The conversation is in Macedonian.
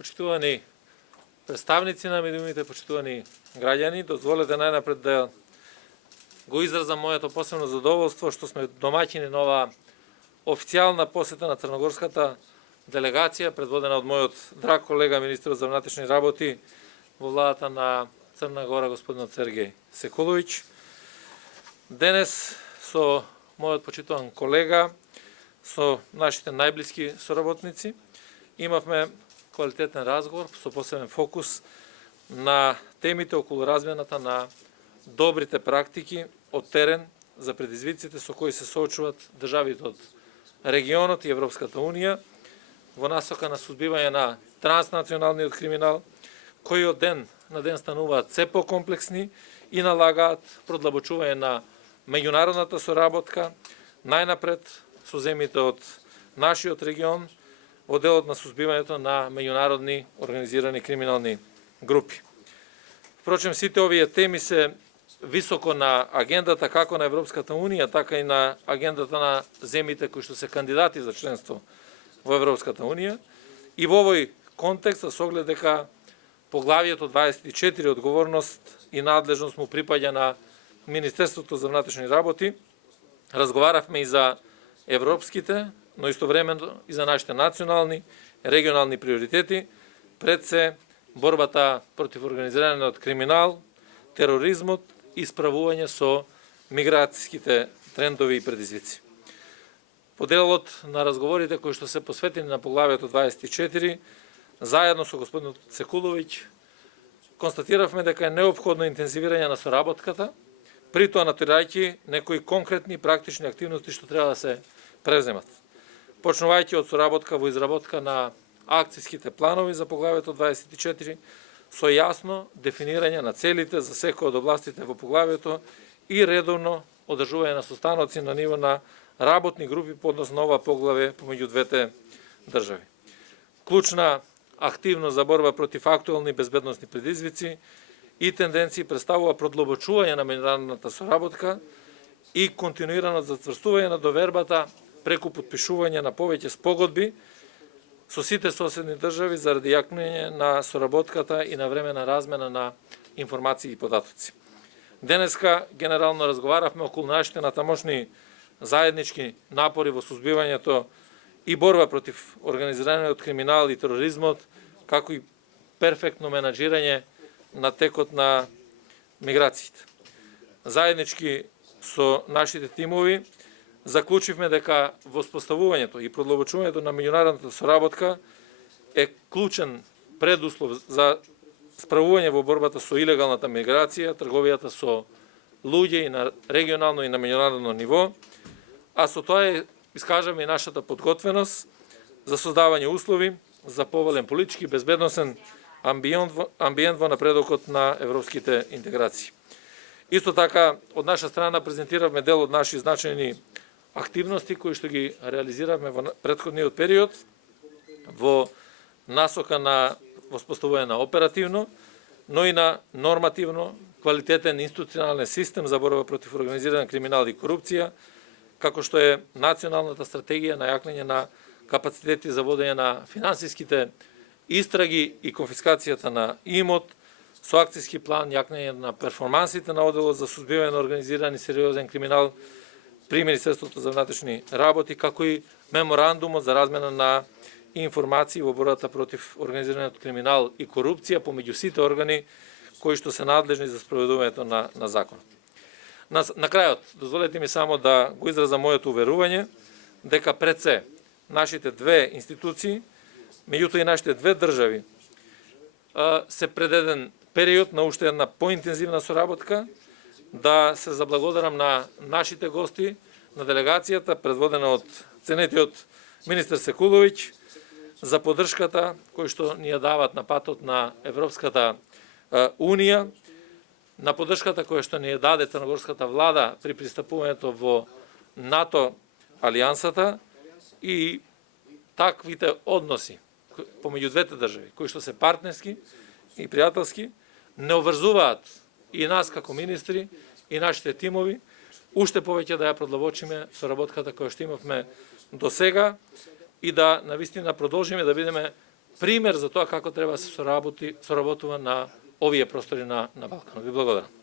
Почитувани представници на медиумите, почитувани граѓани, дозволете најнапред да го изразам моето посебно задоволство што сме домаќини на ова официјална посета на црногорската делегација, предводена од мојот драг колега министерот за внатрешни работи во владата на Црна Гора, господинот Сергеј Секуловиќ. Денес со мојот почитуван колега, со нашите најблиски соработници, имавме квалитетен разговор со посебен фокус на темите околу размената на добрите практики од терен за предизвиците со кои се соочуваат државите од регионот и Европската Унија во насока на сузбивање на транснационалниот криминал, кои од ден на ден стануваат се покомплексни и налагаат продлабочување на меѓународната соработка, најнапред со земјите од нашиот регион, во делот на сузбивањето на меѓународни организирани криминални групи. Впрочем, сите овие теми се високо на агендата како на Европската Унија, така и на агендата на земјите кои што се кандидати за членство во Европската Унија. И во овој контекст, со оглед дека поглавието 24 одговорност и надлежност му припаѓа на Министерството за внатрешни работи, разговаравме и за европските, но истовремено и за нашите национални, регионални приоритети, пред се борбата против организираниот криминал, тероризмот и справување со миграцијските трендови и предизвици. По делот на разговорите кои што се посветени на поглавието 24, заедно со господинот Секуловиќ, констатиравме дека е неопходно интензивирање на соработката, при тоа натирајќи некои конкретни практични активности што треба да се преземат. Почнувајќи од соработка во изработка на акцијските планови за поглавието 24, со јасно дефинирање на целите за секој од областите во поглавието и редовно одржување на состаноци на ниво на работни групи по однос на ова поглаве помеѓу двете држави. Клучна активност за борба против актуелни безбедносни предизвици и тенденции представува продлабочување на меѓународната соработка и континуирано зацврстување на довербата преку подпишување на повеќе спогодби со сите соседни држави заради јакнување на соработката и на времена размена на информации и податоци. Денеска генерално разговаравме околу нашите натамошни заеднички напори во сузбивањето и борба против организираниот криминал и тероризмот, како и перфектно менаџирање на текот на миграциите. Заеднички со нашите тимови заклучивме дека воспоставувањето и продлабочувањето на меѓународната соработка е клучен предуслов за справување во борбата со илегалната миграција, трговијата со луѓе и на регионално и на меѓународно ниво, а со тоа искажаме и нашата подготвеност за создавање услови за повален политички безбедносен амбиент во напредокот на европските интеграции. Исто така, од наша страна презентиравме дел од наши значајни активности кои што ги реализиравме во претходниот период во насока на воспоставување на оперативно, но и на нормативно квалитетен институционален систем за борба против организиран криминал и корупција, како што е националната стратегија на јакнење на капацитети за водење на финансиските истраги и конфискацијата на имот, со акцијски план јакнење на перформансите на оделот за сузбивање на организиран и сериозен криминал при Министерството за внатрешни работи, како и меморандумот за размена на информации во борбата против организираниот криминал и корупција помеѓу сите органи кои што се надлежни за спроведувањето на законот. На крајот, дозволете ми само да го изразам моето уверување дека пред се нашите две институции, меѓутоа и нашите две држави, се пред еден период на уште една поинтензивна соработка, да се заблагодарам на нашите гости, на делегацијата, предводена од ценетиот министер Секуловиќ, за поддршката кој што ни ја дават на патот на Европската Унија, на поддршката која што ни ја даде црногорската влада при пристапувањето во НАТО алијансата и таквите односи помеѓу двете држави, кои што се партнерски и пријателски, не обврзуваат и нас како министри и нашите тимови, уште повеќе да ја продлабочиме соработката која што имавме до сега и да навистина продолжиме да бидеме пример за тоа како треба да се соработува на овие простори на Балканот. Ви благодарам.